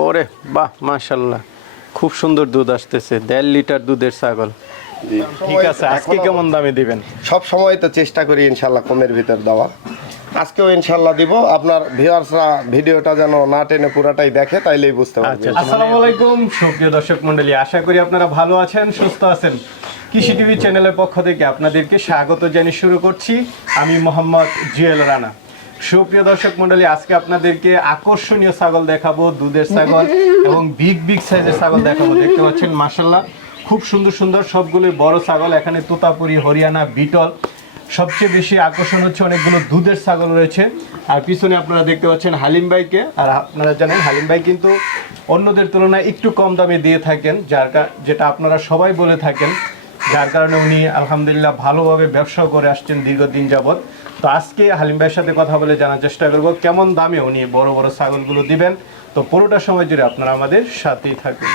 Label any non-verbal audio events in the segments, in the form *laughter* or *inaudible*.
ওরে বাহ মাশাল্লাহ খুব সুন্দর দুধ আসতেছে দেড় লিটার দুধের ছাগল। ঠিক আছে আজকে কেমন দামে দিবেন? সব সময় তো চেষ্টা করি ইনশাল্লাহ কমের ভিতর দেওয়া। আজকেও ইনশাল্লাহ দিব। আপনার ভিউয়ার্সরা ভিডিওটা যেন না টেনে পুরাটাই দেখে তাইলেই বুঝতে আচ্ছা পারবে আসসালামু আলাইকুম সুপ্রিয় দর্শক মণ্ডলী আশা করি আপনারা ভালো আছেন সুস্থ আছেন। কৃষি টিভি চ্যানেলের পক্ষ থেকে আপনাদেরকে স্বাগত জানিয়ে শুরু করছি। আমি মোহাম্মদ জুয়েল রানা। সুপ্রিয় দর্শক মন্ডলী আজকে আপনাদেরকে আকর্ষণীয় ছাগল দেখাবো দুধের ছাগল *laughs* এবং বিগ বিগ সাইজের ছাগল দেখাবো। দেখতে পাচ্ছেন মাসাল্লাহ খুব সুন্দর সুন্দর সবগুলো বড় ছাগল। এখানে তোতাপুরি হরিয়ানা বিটল সবচেয়ে বেশি আকর্ষণ হচ্ছে অনেকগুলো দুধের ছাগল রয়েছে। আর পিছনে আপনারা দেখতে পাচ্ছেন হালিম ভাইকে আর আপনারা জানেন হালিম ভাই কিন্তু অন্যদের তুলনায় একটু কম দামে দিয়ে থাকেন যার যেটা আপনারা সবাই বলে থাকেন। যার কারণে উনি আলহামদুলিল্লাহ ভালোভাবে ব্যবসা করে আসছেন দীর্ঘদিন যাবৎ। তো আজকে হালিম ভাইয়ের সাথে কথা বলে জানার চেষ্টা করব কেমন দামে উনি বড় বড় ছাগলগুলো দিবেন। তো পুরোটা সময় জুড়ে আপনারা আমাদের সাথেই থাকবেন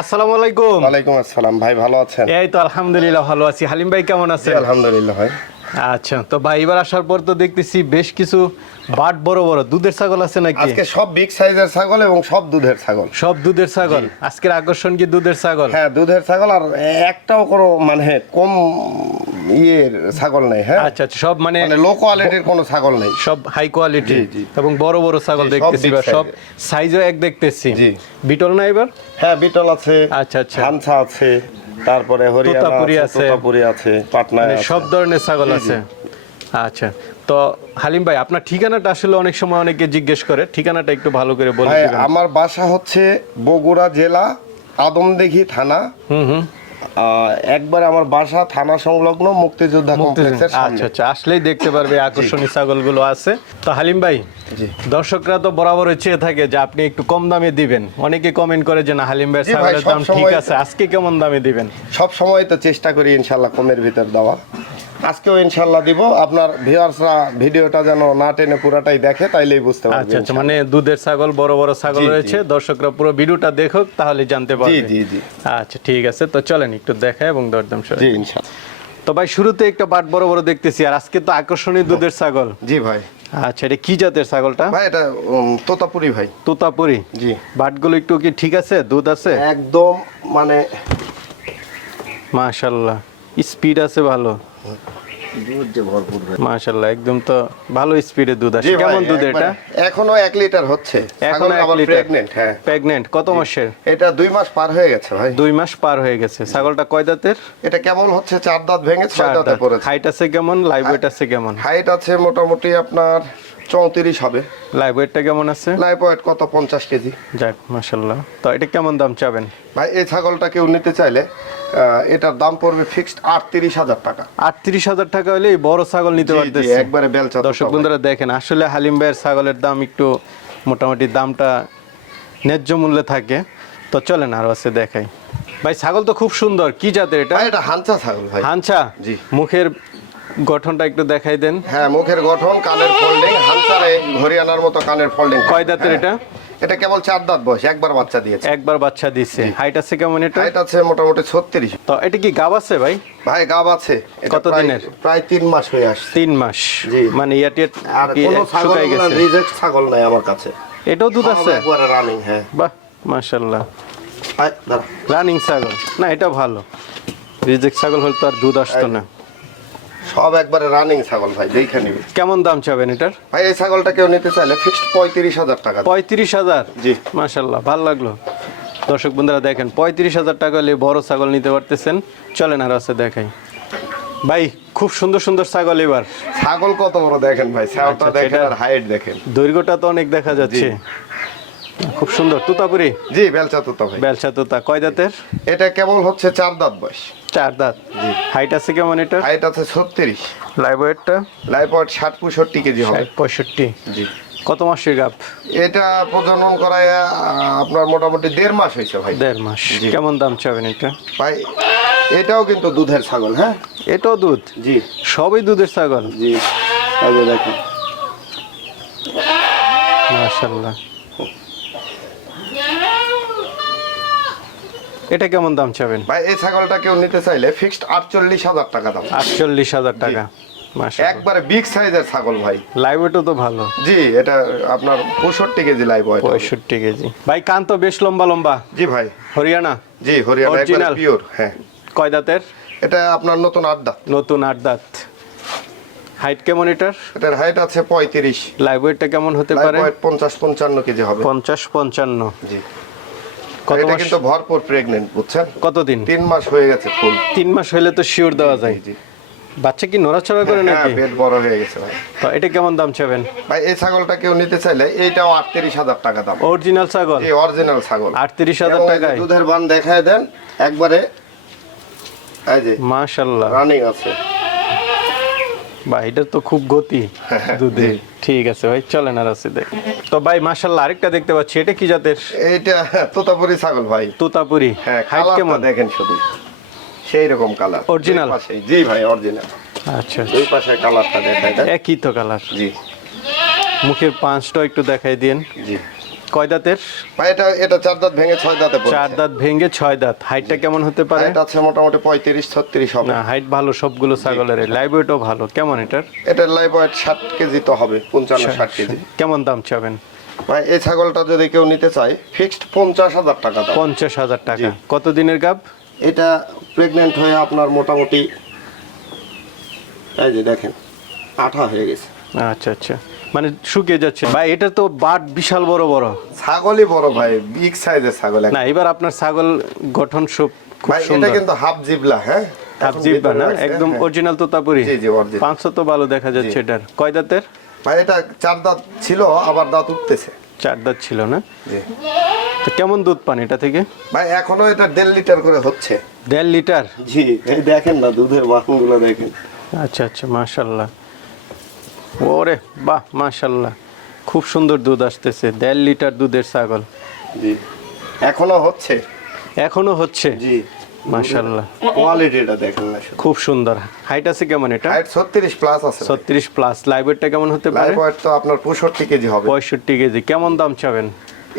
আসসালামু আলাইকুম। ওয়ালাইকুম আসসালাম ভাই ভালো আছেন? এই তো আলহামদুলিল্লাহ ভালো আছি। হালিম ভাই কেমন আছে আছেন আলহামদুলিল্লাহ ভাই। আচ্ছা তো ভাই এবার আসার পর তো দেখতেছি বেশ কিছু বাট বড় বড় দুধের ছাগল আছে নাকি? আজকে সব বিগ সাইজের ছাগল এবং সব দুধের ছাগল। সব দুধের ছাগল? আজকের আকর্ষণ কি দুধের ছাগল? হ্যাঁ দুধের ছাগল আর একটাও কোনো মানে কম ইয়ের ছাগল নেই হ্যাঁ? আচ্ছা আচ্ছা সব মানে মানে লো কোয়ালিটির কোনো ছাগল নেই। সব হাই কোয়ালিটি। এবং বড় বড় ছাগল দেখতেছি বা সব সাইজও এক দেখতেছি। জি। বিটল না এবার? হ্যাঁ বিটল আছে আচ্ছা, আচ্ছা। হানসা আছে। তারপরে হরিয়ানাপুরি আছে। তোতাপুরি আছে পাটনা মানে। সব ধরনের ছাগল আছে আচ্ছা তো হালিম ভাই আপনার ঠিকানাটা আসলে অনেক সময় অনেকে জিজ্ঞেস করে ঠিকানাটা একটু ভালো করে বলে আমার বাসা হচ্ছে বগুড়া জেলা আদমদেঘি থানা হুম হুম একবার আমার বাসা থানা সংলগ্ন মুক্তিযোদ্ধা কমপ্লেক্সের আচ্ছা আচ্ছা আসলেই দেখতে পারবে আকর্ষণীয় ছাগলগুলো আছে। তো হালিম ভাই দর্শকরা তো বরাবর চেয়ে থাকে যে আপনি একটু কম দামে দিবেন। অনেকে কমেন্ট করে যে না হালিম ভাই ছাগলের দাম ঠিক আছে আজকে কেমন দামে দিবেন? সব সময় তো চেষ্টা করি ইনশাল্লাহ কমের ভিতর দেওয়া। আজকেও ইনশাল্লাহ দিব। আপনার ভিউয়ার্সরা ভিডিওটা যেন না টেনে পুরাটাই দেখে তাইলেই বুঝতে পারবে আচ্ছা আচ্ছা মানে দুধের ছাগল বড় বড় ছাগল জি, জি। রয়েছে। দর্শকরা পুরো ভিডিওটা দেখুক তাহলে জানতে পারবে। জি, জি। জি। আচ্ছা ঠিক আছে। তো চলেন একটু দেখাই এবং দরদাম জি সরাই ইনশাল্লাহ। তো ভাই শুরুতে একটা বাট বড় বড় দেখতেছি আর আজকে তো আকর্ষণীয় দুধের ছাগল। জি ভাই। আচ্ছা এটা কি জাতের ছাগলটা? ভাই এটা তোতাপুরি ভাই। তোতাপুরি। জি। বাটগুলো একটু কি ঠিক আছে? দুধ আছে? একদম মানে মাশাল্লাহ স্পিড আছে ভালো। দুধ যে ভরপুর ভাই। একদম তো ভালো স্পিডে দুধ আসে। কেমন দুধ এটা? এখনও এক লিটার হচ্ছে। এখন এক লিটার প্রেগনেন্ট হ্যাঁ। কত মাসের? এটা দুই মাস পার হয়ে গেছে ভাই। মাস পার হয়ে গেছে। ছাগলটা কয় দাঁতের? এটা কেমন হচ্ছে? চার দাঁত ভেঙে ছয় চার দাঁতে দাঁত। পড়েছে। হাইট আছে কেমন? লাইভ ওয়েট আছে কেমন? হাইট আছে মোটামুটি আপনার চৌত্রিশ হবে। লাইভ ওয়েটটা কেমন আছে? লাইফ ওয়েট কত? পঞ্চাশ কেজি। যাক মাশাল্লাহ তো এটা কেমন দাম চাবেন? ভাই এই ছাগলটা কেউ নিতে চাইলে এটার দাম পড়বে ফিক্সড আটত্রিশ হাজার টাকা। আটত্রিশ হাজার টাকা হলে বড় ছাগল নিতে পারতেছে। একবারে বেলচা দর্শক বন্ধুরা দেখেন আসলে হালিম ভাইয়ের ছাগলের দাম একটু মোটামুটি দামটা ন্যায্য মূল্যে থাকে। তো চলেন আরও আছে দেখাই। ভাই ছাগল তো খুব সুন্দর। কি জাতের এটা? এটা হানচা ছাগল ভাই। হানছা জি। মুখের গঠনটা একটু দেখাই দেন। হ্যাঁ মুখের গঠন কানের ফোল্ডিং হানচারে হরিয়ানার মতো কানের ফোল্ডিং কয় দাঁতের এটা? এটা কেবল চার দাঁত বয়স একবার বাচ্চা দিয়েছে। একবার বাচ্চা দিছে হাইট আছে কেমন এটা? হাইট আছে মোটামুটি ছত্রিশ। তো এটা কি গাব আছে ভাই? ভাই গাব আছে। কত দিনের? প্রায় তিন মাস হয়ে আসছে। তিন মাস। জি। মানে ইয়াটিয়া আর কোনো ছাগল গেছে? রিজেক্ট ছাগল নাই আমার কাছে। এটাও দুধ আছে? একবারে রানিং হ্যাঁ। বাহ দাঁড়া। রানিং ছাগল। না এটা ভালো। রিজেক্ট ছাগল হলে তো আর দুধ আসতো না। সব একবারে রানিং ছাগল ভাই দেখে নিবি। কেমন দাম চাবেন এটার? ভাই এই ছাগলটা কেউ নিতে চাইলে ফিক্সড পঁয়ত্রিশ হাজার টাকা পঁয়ত্রিশ হাজার? জি। মাশাল্লাহ ভালো লাগল। দর্শক বন্ধুরা দেখেন পঁয়ত্রিশ হাজার টাকা হলে বড় ছাগল নিতে পারতেছেন। চলেন আর আছে দেখাই। ভাই খুব সুন্দর সুন্দর ছাগল এবার। ছাগল কত বড় দেখেন ভাই ছাগলটা আচ্ছা, দেখেন আর হাইট দেখেন। দৈর্ঘ্যটা তো অনেক দেখা যাচ্ছে। খুব সুন্দর তুতাপুরি? জি বেলচা তো ভাই। বেলসা তুতা কয় দাঁতের? এটা কেবল হচ্ছে চার দাঁত বয়স। চার দাঁত। হাইট আছে কেমন এটা হাইট আছে ছত্রিশ। লাইভ ওয়েটটা লাইফ ওয়েট ষাট পঁয়ষট্টি কেজি হবে। ষাট পঁয়ষট্টি। জি। কত মাসের গাপ এটা প্রজনন করায় আপনার মোটামুটি দেড় মাস হয়েছে ভাই। দেড় মাস। কেমন দাম চাবেন এটা? ভাই এটাও কিন্তু দুধের ছাগল হ্যাঁ? এটাও দুধ? জি। সবই দুধের ছাগল? জি। দেখুন। মাশাল্লাহ এটা কেমন দাম চাবেন? ভাই এই ছাগলটা কেউ নিতে চাইলে ফিক্সড আটচল্লিশ হাজার টাকা দাম। আটচল্লিশ হাজার টাকা। একবারে বিগ সাইজের ছাগল ভাই। লাইভ ওয়েটও তো ভালো। জি এটা আপনার পঁয়ষট্টি কেজি লাইভ হয় পঁয়ষট্টি কেজি। ভাই কান তো বেশ লম্বা লম্বা। জি ভাই। হরিয়ানা? জি হরিয়ানা একবারে পিওর হ্যাঁ। কয় দাঁতের? এটা আপনার নতুন আড্ডা নতুন আট দাঁত। হাইট কেমন এটার? এটার হাইট আছে পঁয়ত্রিশ। লাইভ কেমন হতে পারে? পঞ্চাশ পঞ্চান্ন কেজি হবে। পঞ্চাশ পঞ্চান্ন। জি। এটা কিন্তু ভরপুর প্রেগনেন্ট বুঝছেন? কতদিন? তিন মাস হয়ে গেছে ফুল তিন মাস হলে তো শিওর দেওয়া যায়। জি বাচ্চা কি নড়াচড়া করে হ্যাঁ নাকি? পেট বড় হয়ে গেছে ভাই। তো এটা কেমন দাম চাবেন? ভাই এই ছাগলটা কেউ নিতে চাইলে এইটাও আটত্রিশ হাজার টাকা দাম। অরিজিনাল ছাগল? এই অরিজিনাল ছাগল। আটত্রিশ হাজার এবং এই যে টাকায়? দুধের বান দেখায় দেন একবারে এই যে মাশাল্লাহ রানিং আছে। ভাই এটা তো খুব গতি। *laughs* দুধে ঠিক আছে ভাই চলেন আর আছে দেখ। তো ভাই মাশাল্লাহ আরেকটা দেখতে পাচ্ছি এটা কি জাতের? এইটা তোতাপুরি ছাগল ভাই। তোতাপুরি। হ্যাঁ হাইট কেমন? দেখেন শুধু। সেই রকম কালার Original? জি ভাই অরিজিনাল আচ্ছা দুই পাশে কালারটা দেন। একই তো কালার জি। মুখের পাঁচটা একটু দেখাই দিন জি। কয় দাঁতের? ভাই এটা এটা চার দাঁত ভেঙে ছয় দাঁতে চার দাঁত ভেঙে ছয় দাঁত। হাইটটা কেমন হতে পারে? এটা আছে মোটামুটি পঁয়ত্রিশ ছত্রিশ হবে। না হাইট ভালো সবগুলো ছাগলের। লাইভ ওয়েটও ভালো। কেমন এটার? এটার লাইভ ওয়েট ষাট কেজি তো হবে পঞ্চান্ন ষাট কেজি। কেমন দাম চাবেন? ভাই এই ছাগলটা যদি কেউ নিতে চায় ফিক্সড পঞ্চাশ হাজার টাকা দাম। পঞ্চাশ হাজার টাকা। কত দিনের গাব? এটা প্রেগনেন্ট হয়ে আপনার মোটামুটি এই যে দেখেন আঠা হয়ে গেছে। আচ্ছা আচ্ছা। মানে শুকিয়ে যাচ্ছে। ভাই এটা তো বাট বিশাল বড় বড়। ছাগলই বড় ভাই বিগ সাইজের ছাগল না এবার আপনার ছাগল গঠন সব খুব ভাই এটা কিন্তু হাফ জিবলা হ্যাঁ? হাফ জিবলা না? একদম হ্যাঁ। অরিজিনাল তোতাপুরি। জি জি অরিজিনাল পাঁচশো তো ভালো দেখা যাচ্ছে। এটার। কয় দাঁতের? ভাই এটা চার দাঁত ছিল আবার দাঁত উঠতেছে। চার দাঁত ছিল না? জি। তো কেমন দুধ পান এটা থেকে? ভাই এখনও এটা দেড় লিটার করে হচ্ছে। দেড় লিটার? জি এই দেখেন না দুধের মাখনগুলো দেখেন। আচ্ছা আচ্ছা মাশাল্লাহ ওরে বাহ মাশাল্লাহ খুব সুন্দর দুধ আসতেছে দেড় লিটার দুধের ছাগল। জি। এখনও হচ্ছে? এখনও হচ্ছে? জি। মাশাল্লাহ কোয়ালিটিটা দেখেন খুব সুন্দর। হাইট আছে কেমন এটা? হাইট ছত্রিশ প্লাস আছে ছত্রিশ প্লাস লাইভেরটা কেমন হতে পারে? লাইভ তো আপনার পঁয়ষট্টি কেজি হবে। পঁয়ষট্টি কেজি। কেমন দাম চাবেন?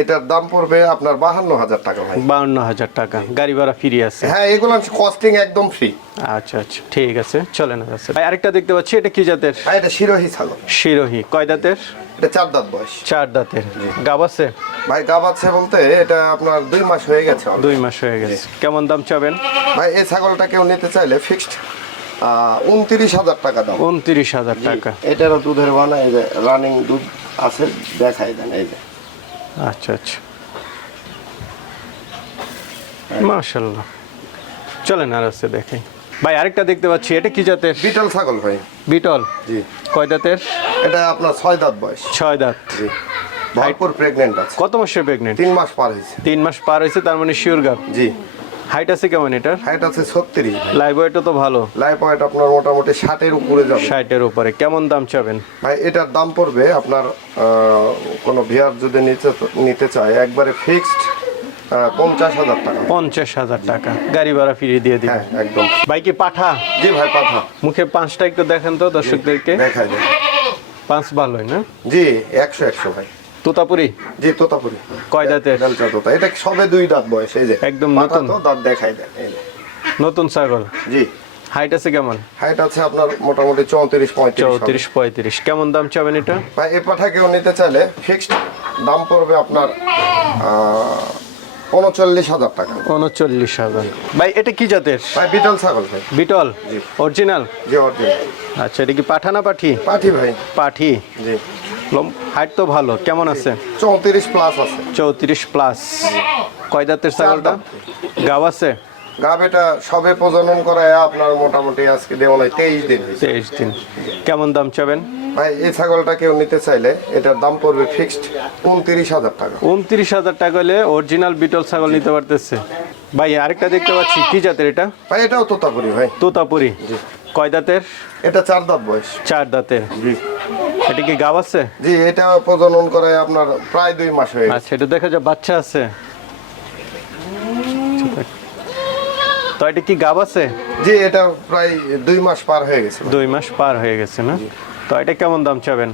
এটার দাম পড়বে আপনার বাহান্ন হাজার টাকা ভাই। বাহান্ন হাজার টাকা। গাড়ি ভাড়া ফিরে আছে। হ্যাঁ এগুলো কস্টিং একদম ফ্রি আচ্ছা আচ্ছা ঠিক আছে। চলেন আছে ভাই আরেকটা দেখতে পাচ্ছি এটা কি জাতের? হ্যাঁ এটা শিরোহী ছাগল। শিরোহি। কয় দাঁতের? এটা চার দাঁত বয়স। চার দাঁতের। গাব আছে? ভাই গাব আছে বলতে এটা আপনার দুই মাস হয়ে গেছে দুই মাস হয়ে গেছে। কেমন দাম চাবেন? ভাই এই ছাগলটা কেউ নিতে চাইলে ফিক্সড উনত্রিশ হাজার টাকা দাম। উনত্রিশ হাজার টাকা। এটারও দুধের বানা এই যে রানিং দুধ আছে দেখাই দেন এই যে। আচ্ছা আচ্ছা। মাশাল্লাহ চলেন আর আছে দেখাই। ভাই আরেকটা দেখতে পাচ্ছি এটা কি জাতের? বিটল ছাগল ভাই। বিটল? জি। কয় দাঁতের? এটা আপনার ছয় দাঁত বয়স। ছয় দাঁত। জি। ভরপুর প্রেগনেন্ট আছে। কত মাসের প্রেগনেন্ট তিন মাস পার হয়েছে। তিন মাস পার হয়েছে তার মানে শিওর গাপ জি। হাইট আছে কেমন এটার? হাইট আছে ছত্রিশ ভাই। লাইভ ওয়েটও তো ভালো। লাইফ ওয়েট আপনার মোটামুটি ষাটের উপরে যাবে। ষাটের উপরে। কেমন দাম চাবেন? ভাই এটার দাম পড়বে আপনার কোনো বিয়ার যদি নিতে নিতে চায় একবারে ফিক্সড পঞ্চাশ হাজার টাকা। পঞ্চাশ হাজার টাকা। গাড়ি ভাড়া ফিরিয়ে দিয়ে দিবেন হ্যাঁ একদম। ভাই কি পাঠা? জি ভাই পাঠা। মুখে পাঁচটা একটু দেখেন তো দর্শকদেরকে। দেখাই দেন পাঁচ ভালোই না? জি একশো একশো ভাই। তোতাপুরি? জি তোতাপুরি। কয় দাঁতের বেলচা তোতা। এটা সবে দুই দাঁত বয়স? এই যে একদম নতুন। দাঁত দেখাই দেন নতুন ছাগল? জি। হাইট আছে কেমন? হাইট আছে আপনার মোটামুটি চৌত্রিশ পঁয়ত্রিশ চৌত্রিশ পঁয়ত্রিশ। কেমন দাম চাবেন এটা? ভাই এ পাঠা কেউ নিতে চাইলে ফিক্সড দাম পড়বে আপনার উনচল্লিশ হাজার টাকা। উনচল্লিশ হাজার। ভাই এটা কি জাতের? ভাই বিটল ছাগল ভাই। বিটল? অরিজিনাল জি অরিজিনাল আচ্ছা এটা কি পাঠা না পাঠি? পাঠি ভাই। পাঠি। জি। হাইট তো ভালো কেমন আছে? চৌত্রিশ প্লাস আছে। চৌত্রিশ প্লাস কয় দাঁতের ছাগলটা? গাও আছে? গাব এটা সবে প্রজনন করায় আপনার মোটামুটি আজকে দেওয়া নাই তেইশ দিন তেইশ দিন। কেমন দাম চাবেন? ভাই এই ছাগলটা কেউ নিতে চাইলে এটার দাম পড়বে ফিক্সড উনত্রিশ হাজার টাকা। উনত্রিশ হাজার টাকা হলে অরিজিনাল বিটল ছাগল নিতে পারতেছে। ভাই আরেকটা দেখতে পাচ্ছি কি জাতের এটা? ভাই এটাও তোতাপুরি ভাই। তোতাপুরি। কয় দাঁতের? এটা চার দাঁত বয়স। চার দাঁতের। জি। এটা কি গাব আছে? জি এটা প্রজনন করায় আপনার প্রায় দুই মাস হয়ে আচ্ছা এটা দেখা যায় বাচ্চা আছে। তো এটা কি গাব আছে? জি এটা প্রায় দুই মাস পার হয়ে গেছে। দুই মাস পার হয়ে গেছে না? তো এটা কেমন দাম চাবেন?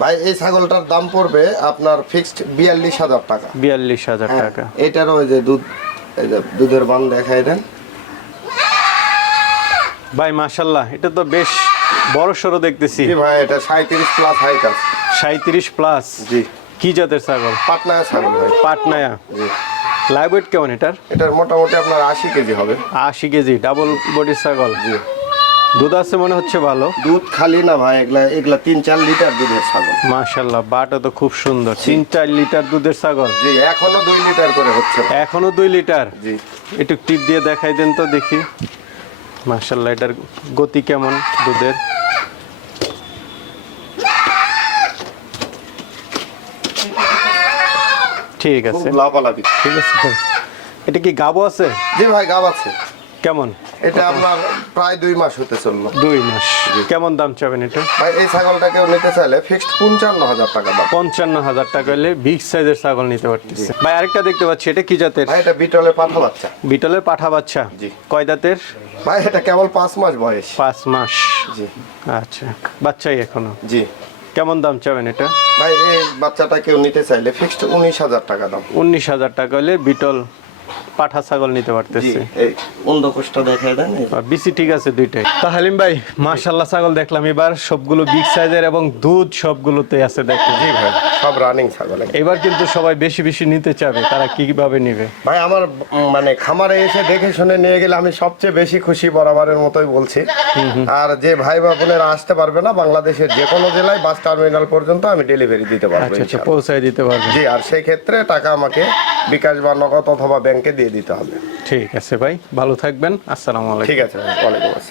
ভাই এই ছাগলটার দাম পড়বে আপনার ফিক্সড বিয়াল্লিশ হাজার টাকা। বিয়াল্লিশ হাজার হ্যাঁ, টাকা। এটারও ওই যে দুধ এই যে দুধের বান দেখাই দেন। ভাই মাশাল্লাহ এটা তো বেশ বড় সড়ো দেখতেছি। জি ভাই এটা সাঁত্রিশ প্লাস হাইট আছে। সাঁত্রিশ প্লাস জি। কি জাতের ছাগল? পাটনায় ছাগল ভাই। পাটনায়া। জি। লাইভ ওয়েট কেমন এটার? এটার মোটামুটি আপনার আশি কেজি হবে। আশি কেজি ডাবল বডির ছাগল। জি। দুধ আছে মনে হচ্ছে ভালো? দুধ খালি না ভাই এগুলা এগুলা তিন চার লিটার দুধের ছাগল। মাশাল্লাহ বাটা তো খুব সুন্দর। তিন চার লিটার দুধের ছাগল? জি এখনও দুই লিটার করে হচ্ছে। এখনও দুই লিটার? জি। একটু টিপ দিয়ে দেখাই দেন তো দেখি। মাশাল্লাহ এটার গতি কেমন দুধের? ঠিক আছে। লাফালাফি। ঠিক আছে। এটা কি গাবো আছে? জি ভাই গাব আছে। কেমন? এটা আপনার প্রায় দুই মাস হতে চলল। দুই মাস। কেমন দাম চাবেন এটা? ভাই এই ছাগলটাকেও নিতে চাইলে ফিক্সড পঞ্চান্ন হাজার টাকা দাম। পঞ্চান্ন হাজার টাকা হলে বিগ সাইজের ছাগল নিতে পারতেছে। ভাই আরেকটা দেখতে পাচ্ছি এটা কি জাতের? ভাই এটা বিটলে পাঠা বাচ্চা। বিটলের পাঠা বাচ্চা। জি। কয় দাঁতের? ভাই এটা কেবল পাঁচ মাস বয়স। পাঁচ মাস। জি। আচ্ছা বাচ্চাই এখনও। জি। কেমন দাম চাবেন এটা? ভাই এই বাচ্চাটা কেউ নিতে চাইলে ফিক্সড উনিশ হাজার টাকা দাম। উনিশ হাজার টাকা হলে বিটল পাঠা ছাগল নিতে পারতেছে। এই অন্ধকোষটা দেন বিসি ঠিক আছে দুইটাই। তা হালিম ভাই মাশাল্লাহ ছাগল দেখলাম এবার সবগুলো বিগ সাইজের এবং দুধ সবগুলোতে আছে দেখলাম জি ভাই সব রানিং ছাগল এবার কিন্তু সবাই বেশি বেশি নিতে চাবে তারা কীভাবে নিবে? ভাই আমার মানে খামারে এসে দেখে শুনে নিয়ে গেলে আমি সবচেয়ে বেশি খুশি বরাবরের মতোই বলছি। আর যে ভাই বা বোনেরা আসতে পারবে না বাংলাদেশের যে কোনো জেলায় বাস টার্মিনাল পর্যন্ত আমি ডেলিভারি দিতে পারব আচ্ছা আচ্ছা পৌঁছায় দিতে পারব। জি আর সেই ক্ষেত্রে টাকা আমাকে বিকাশ বা নগদ অথবা ব্যাংকে দিয়ে দিতে হবে। ঠিক আছে ভাই ভালো থাকবেন। আসসালামু আলাইকুম। ঠিক আছে ওয়ালাইকুম আসসালাম।